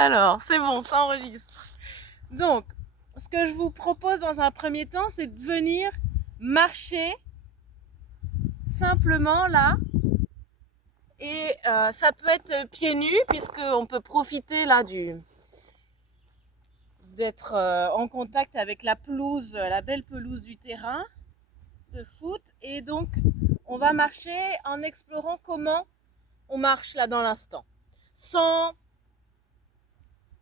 Alors, c'est bon, ça enregistre. Donc, ce que je vous propose dans un premier temps, c'est de venir marcher simplement là. Et ça peut être pieds nus, puisqu'on peut profiter là d'être en contact avec la pelouse, la belle pelouse du terrain de foot. Et donc, on va marcher en explorant comment on marche là dans l'instant, sans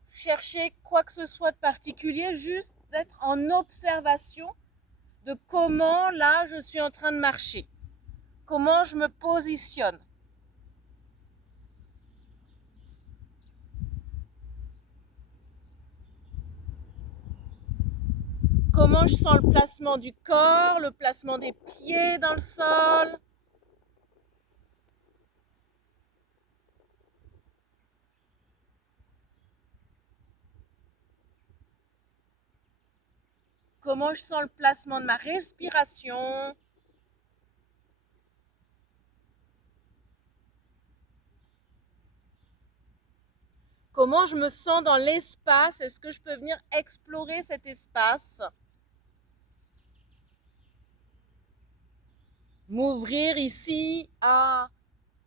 chercher quoi que ce soit de particulier, juste d'être en observation de comment là je suis en train de marcher, comment je me positionne. Comment je sens le placement du corps, le placement des pieds dans le sol. Comment je sens le placement de ma respiration. Comment je me sens dans l'espace. Est-ce que je peux venir explorer cet espace? M'ouvrir ici à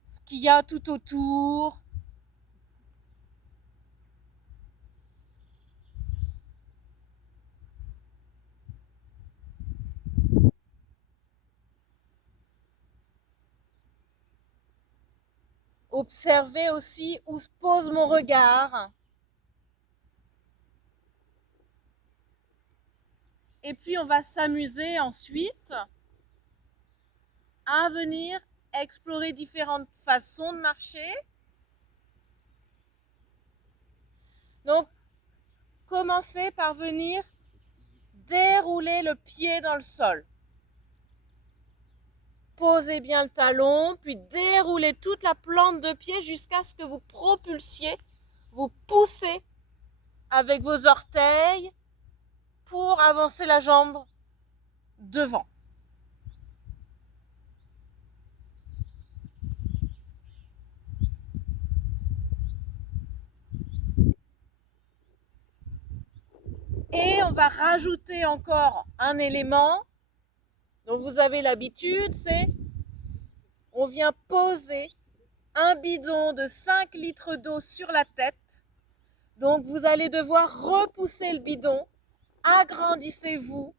ce qu'il y a tout autour. Observer aussi où se pose mon regard. Et puis on va s'amuser ensuite à venir explorer différentes façons de marcher. Donc, commencez par venir dérouler le pied dans le sol. Posez bien le talon, puis déroulez toute la plante de pied jusqu'à ce que vous propulsiez, vous poussez avec vos orteils pour avancer la jambe devant. Et on va rajouter encore un élément dont vous avez l'habitude, c'est on vient poser un bidon de 5 litres d'eau sur la tête. Donc vous allez devoir repousser le bidon, agrandissez-vous,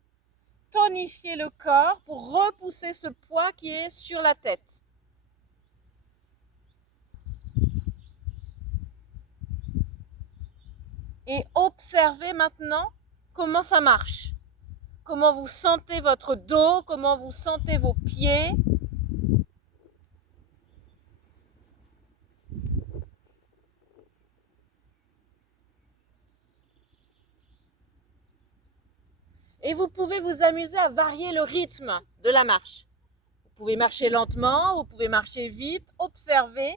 tonifiez le corps pour repousser ce poids qui est sur la tête. Et observez maintenant comment ça marche. Comment vous sentez votre dos, comment vous sentez vos pieds. Et vous pouvez vous amuser à varier le rythme de la marche. Vous pouvez marcher lentement, vous pouvez marcher vite, observez.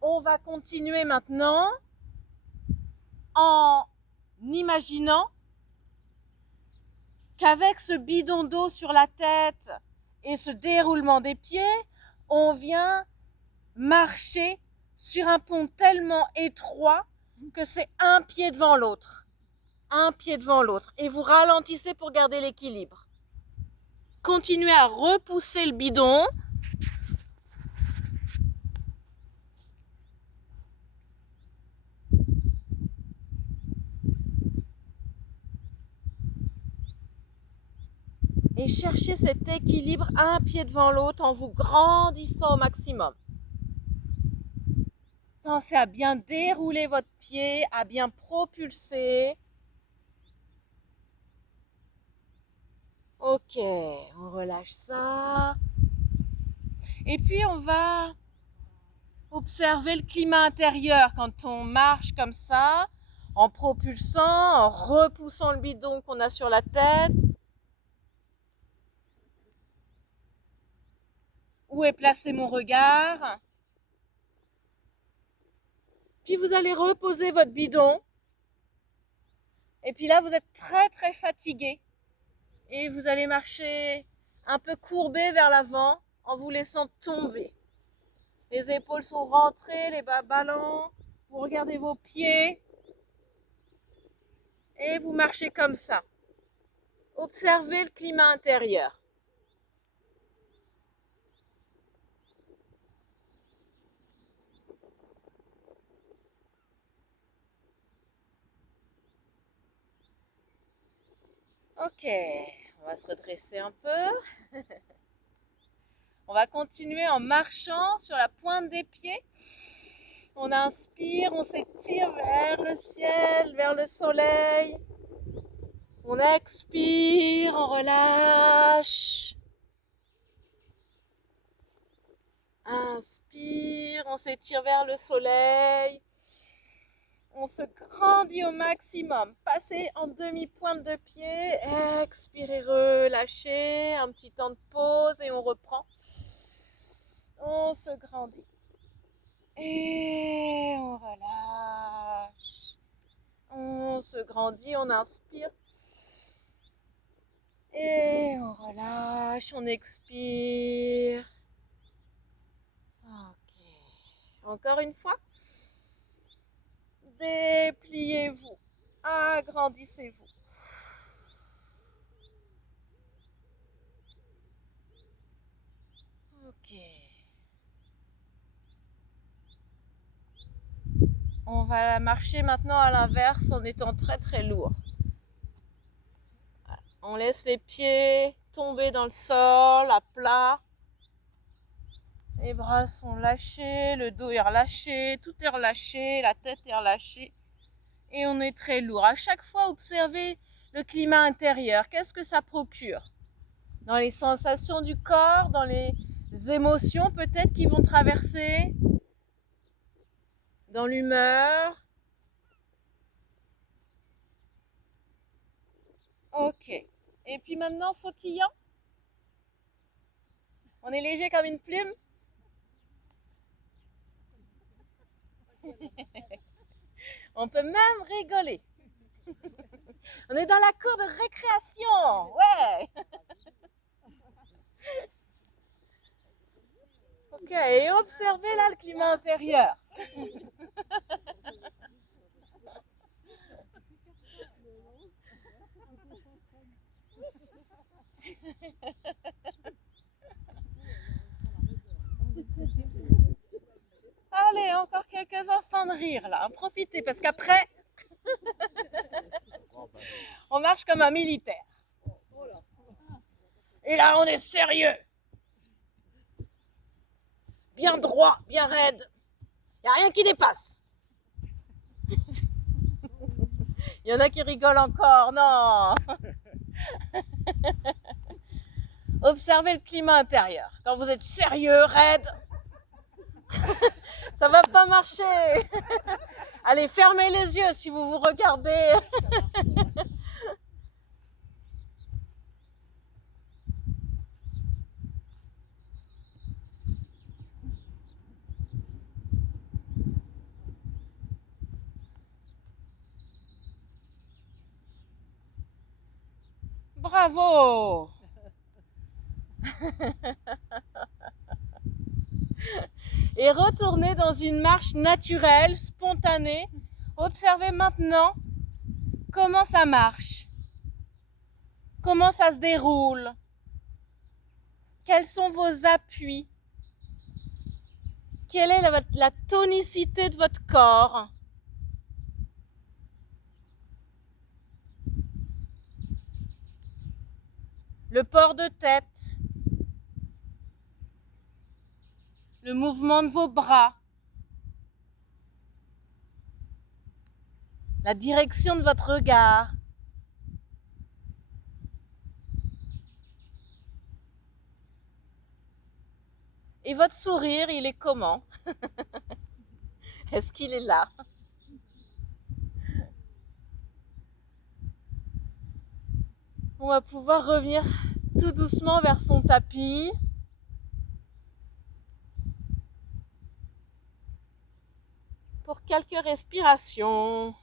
On va continuer maintenant en imaginant qu'avec ce bidon d'eau sur la tête et ce déroulement des pieds, on vient marcher sur un pont tellement étroit que c'est un pied devant l'autre. Un pied devant l'autre. Et vous ralentissez pour garder l'équilibre. Continuez à repousser le bidon. Et cherchez cet équilibre un pied devant l'autre en vous grandissant au maximum. Pensez à bien dérouler votre pied, à bien propulser. Ok, on relâche ça. Et puis on va observer le climat intérieur quand on marche comme ça, en propulsant, en repoussant le bidon qu'on a sur la tête. Où est placé mon regard? Puis vous allez reposer votre bidon. Et puis là, vous êtes très très fatigué. Et vous allez marcher un peu courbé vers l'avant en vous laissant tomber. Les épaules sont rentrées, les bas ballants. Vous regardez vos pieds. Et vous marchez comme ça. Observez le climat intérieur. Ok, on va se redresser un peu. On va continuer en marchant sur la pointe des pieds. On inspire, on s'étire vers le ciel, vers le soleil. On expire, on relâche. Inspire, on s'étire vers le soleil. On se grandit au maximum. Passez en demi-pointe de pied. Expirez, relâchez. Un petit temps de pause et on reprend. On se grandit. Et on relâche. On se grandit, on inspire. Et on relâche, on expire. Ok. Encore une fois. Dépliez-vous. Agrandissez-vous. Ok. On va marcher maintenant à l'inverse en étant très très lourd. On laisse les pieds tomber dans le sol, à plat. Les bras sont lâchés, le dos est relâché, tout est relâché, la tête est relâchée. Et on est très lourd. À chaque fois, observez le climat intérieur. Qu'est-ce que ça procure? Dans les sensations du corps, dans les émotions peut-être qui vont traverser, dans l'humeur. Ok. Et puis maintenant, sautillant. On est léger comme une plume. On peut même rigoler. On est dans la cour de récréation. Ouais. Ok, et observez là le climat intérieur. Allez, encore quelques instants de rire là. Profitez parce qu'après, on marche comme un militaire. Et là, on est sérieux. Bien droit, bien raide. Il n'y a rien qui dépasse. Il y en a qui rigolent encore, non. Observez le climat intérieur. Quand vous êtes sérieux, raide, ça va pas marcher. Allez, fermez les yeux si vous vous regardez. Bravo. Et retournez dans une marche naturelle, spontanée. Observez maintenant comment ça marche, comment ça se déroule, quels sont vos appuis, quelle est la tonicité de votre corps. Le port de tête, le mouvement de vos bras, la direction de votre regard. Et votre sourire, il est comment? Est-ce qu'il est là? On va pouvoir revenir tout doucement vers son tapis. Pour quelques respirations.